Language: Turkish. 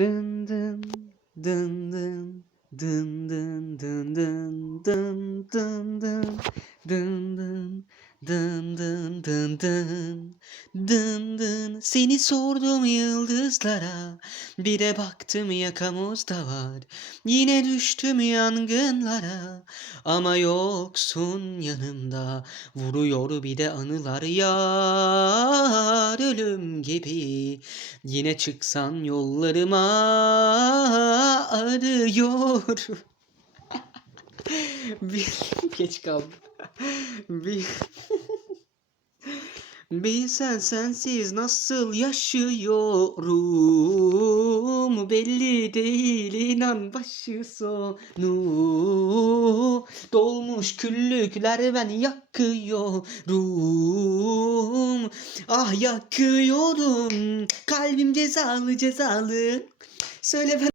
Dın dın dın dın dın dın dın dın dın dın dın dın dın dın dın dın dın. Dın dın. Seni sordum yıldızlara. Bir de baktım yakamızda var. Yine düştüm yangınlara. Ama yoksun yanımda. Vuruyor bir de anılar yar ölüm gibi. Yine çıksan yollarıma arıyor. bir geç kaldım. bir Bilsen sensiz nasıl yaşıyorum? Belli değil inan başı sonu. Dolmuş küllükler ben yakıyorum. Ah yakıyorum Kalbim cezalı cezalı. Söyle ben